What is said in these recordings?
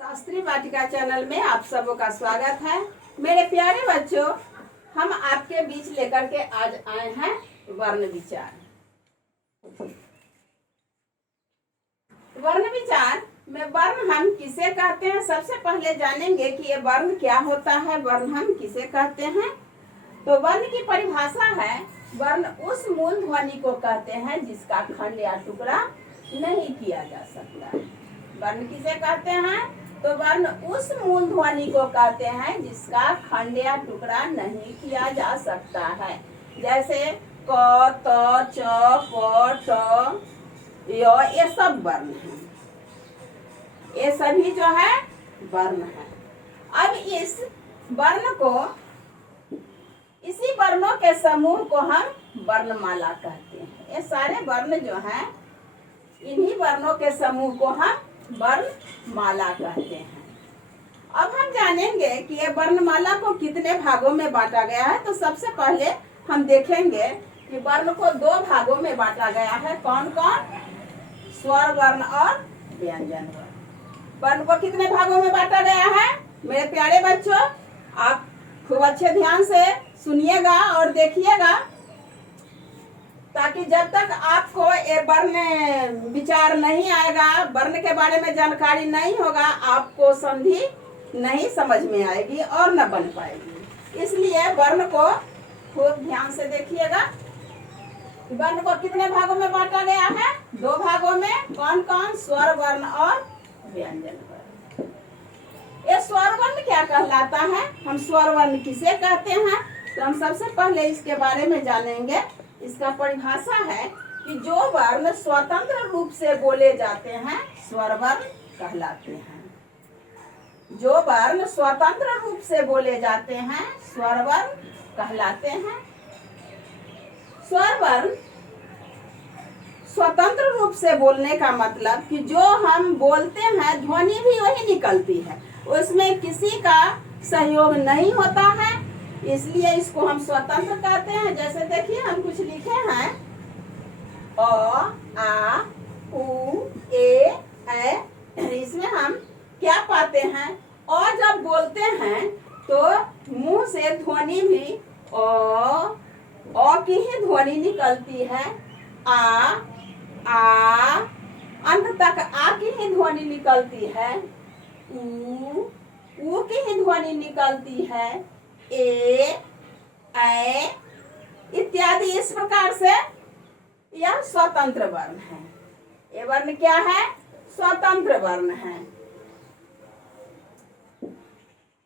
शास्त्रीय वाटिका चैनल में आप सबों का स्वागत है। मेरे प्यारे बच्चों, हम आपके बीच लेकर के आज आए हैं वर्ण विचार। वर्ण विचार में वर्ण हम किसे कहते हैं, सबसे पहले जानेंगे कि ये वर्ण क्या होता है, वर्ण हम किसे कहते हैं। तो वर्ण की परिभाषा है, वर्ण उस मूल ध्वनि को कहते हैं जिसका खंड या टुकड़ा नहीं किया जा सकता है। वर्ण किसे कहते हैं? तो वर्ण उस मूल ध्वनि को कहते हैं जिसका खंड या टुकड़ा नहीं किया जा सकता है। जैसे क, त, च, प, ट, य, ये सब वर्ण हैं। ये सभी जो है वर्ण है। अब इस वर्ण को, इसी वर्णों के समूह को हम वर्णमाला कहते हैं। ये सारे वर्ण जो हैं, इन्हीं वर्णों के समूह को हम वर्णमाला कहते हैं। अब हम जानेंगे कि ये वर्णमाला को कितने भागों में बांटा गया है। तो सबसे पहले हम देखेंगे कि वर्ण को दो भागों में बांटा गया है। कौन कौन? स्वर वर्ण और व्यंजन वर्ण। वर्ण को कितने भागों में बांटा गया है? मेरे प्यारे बच्चों, आप खूब अच्छे ध्यान से सुनिएगा और देखिएगा, ताकि जब तक आपको ये वर्ण विचार नहीं आएगा, वर्ण के बारे में जानकारी नहीं होगा, आपको संधि नहीं समझ में आएगी और न बन पाएगी। इसलिए वर्ण को खूब ध्यान से देखिएगा। वर्ण को कितने भागों में बांटा गया है? दो भागों में। कौन कौन? स्वर वर्ण और व्यंजन वर्ण। ये स्वर वर्ण क्या कहलाता है? हम स्वर वर्ण किसे कहते हैं? तो हम सबसे पहले इसके बारे में जानेंगे। इसका परिभाषा है कि जो वर्ण स्वतंत्र रूप से बोले जाते हैं स्वर वर्ण कहलाते हैं। जो वर्ण स्वतंत्र रूप से बोले जाते हैं स्वर वर्ण कहलाते हैं। स्वर वर्ण स्वतंत्र रूप से बोलने का मतलब कि जो हम बोलते हैं ध्वनि भी वही निकलती है, उसमें किसी का सहयोग नहीं होता है, इसलिए इसको हम स्वतंत्र कहते हैं। जैसे देखिए, हम कुछ लिखे हैं, अ, आ, उ, ए, इसमें हम क्या पाते हैं? और जब बोलते हैं तो मुंह से ध्वनि भी अ की ही ध्वनि निकलती है। आ, अंत तक आ की ही ध्वनि निकलती है। उ की ही ध्वनि निकलती है। ए, इत्यादि। इस प्रकार से यह स्वतंत्र वर्ण है। ये वर्ण क्या है? स्वतंत्र वर्ण है।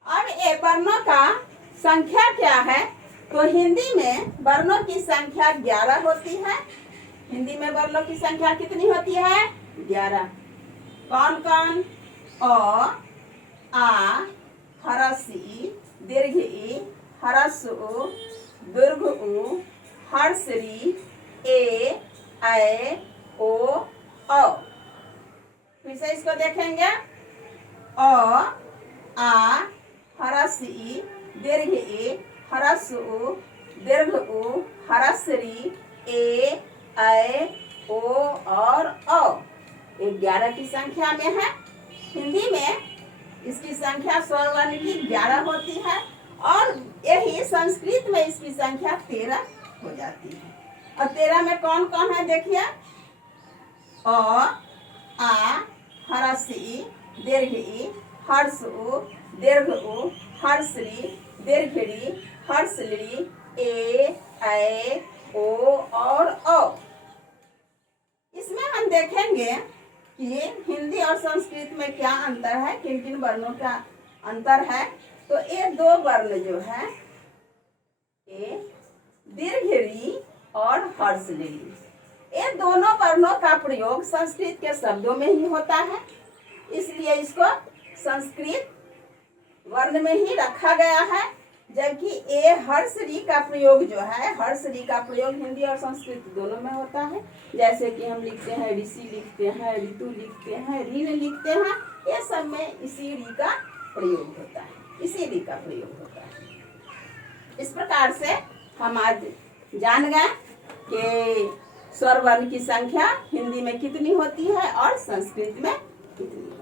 अब ये वर्णों का संख्या क्या है? तो हिंदी में वर्णों की संख्या 11 होती है। हिंदी में वर्णों की संख्या कितनी होती है? 11। कौन कौन? अ, आ, ह्रस्व ई, दीर्घ ई, ह्रस्व उ, दीर्घ उ, हर्ष री, ए, ऐ, ओ, औ। फिर से इसको देखेंगे। अ, आ, ह्रस्व ई, दीर्घ ई, ह्रस्व उ, दीर्घ उ, हर्ष री, ए, ऐ, ओ और औ। 11 की संख्या में है। हिंदी में इसकी संख्या स्वर वर्ण की 11 होती है और यही संस्कृत में इसकी संख्या 13 हो जाती है। और 13 में कौन कौन है? देखिए, अ, आ, ह्रस्व ई, दीर्घ ई, हर्ष उ, दीर्घ उ, हर्ष री, दीर्घ री, हर्ष ली, ए, ऐ, ओ और औ। इसमें हम देखेंगे कि हिंदी और संस्कृत में क्या अंतर है, किन किन वर्णों का अंतर है। तो ये दो वर्ण जो है, ये दीर्घ री और हर्ष ली, ये दोनों वर्णों का प्रयोग संस्कृत के शब्दों में ही होता है, इसलिए इसको संस्कृत वर्ण में ही रखा गया है। जबकि ए हर्ष री का प्रयोग जो है, हर्ष री का प्रयोग हिंदी और संस्कृत दोनों में होता है। जैसे कि हम लिखते हैं ऋषि, लिखते हैं ऋतु, लिखते हैं ऋण, लिखते हैं, ये सब में इसी री का प्रयोग होता है, इसी री का प्रयोग होता है। इस प्रकार से हम आज जान गए कि स्वर वर्ण की संख्या हिंदी में कितनी होती है और संस्कृत में कितनी।